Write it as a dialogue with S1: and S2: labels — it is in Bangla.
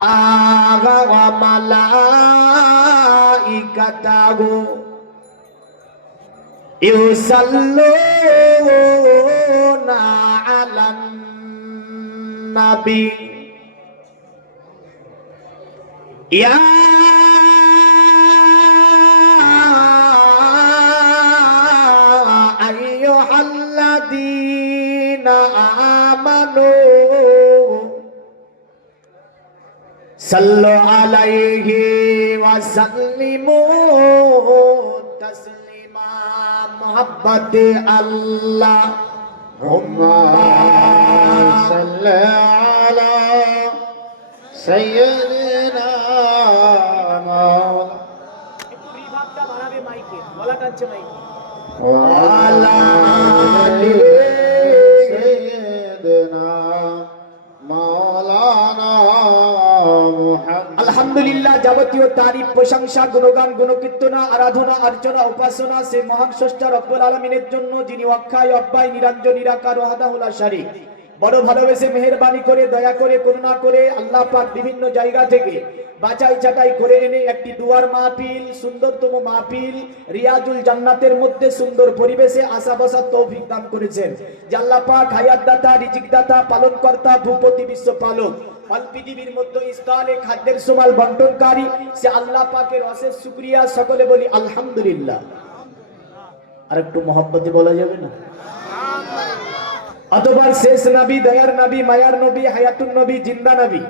S1: আগা ওয়া মালাইকাতাহু ইউসাল্লুনা আলান নাবী ইয়া আইয়ুহাল্লাযীনা সাল্লু আলাইহি ওয়া সাল্লিমু তাসলিমা মুহাব্বতে আল্লাহ
S2: সাল্লা আলা সাইয়্যিদিনা মাওলানা একটু
S3: রিভাবটা বাড়াবে মাইকে গলা কাটছে মাইকে।
S1: আলহামদুলিল্লাহ যাবতীয় তারিফ, প্রশংসা, গুণগান, গুণকীর্তনা, আরাধনা, অর্চনা, উপাসনা সে মহান স্রষ্টা রব্বুল আলমিনের জন্য যিনি অক্ষয়, অব্যয় নিরঞ্জন নিরাকার ও হাদাহুল্লাহ শারী বড় ভালোবেসে মেহেরবানি করে, দয়া করে, করুণা করে আল্লাহ পাক বিভিন্ন জায়গা থেকে বাছাই চাটাই করে এনে একটি দুয়ার মাহফিল, সুন্দরতম মাহফিল, রিয়াজুল জান্নাতের মধ্যে সুন্দর পরিবেশে আশা বসার তৌফিক দান করেছেন। যে আল্লাহ পাক হায়াত দাতা রিজিক দাতা পালন কর্তা ভূপতি বিশ্ব পালক পৃথিবীর মধ্যে স্থানে খাদ্যের সমাল বন্টনকারী সে আল্লাহ পাকের অশেষ শুক্রিয়া সকলে বলি আলহামদুলিল্লাহ। আর একটু মহব্বতে বলা যাবে না? অতবার শেষ নবী দয়ার নবী মায়ার নবী হায়াতুন নবী জিন্দা নবী।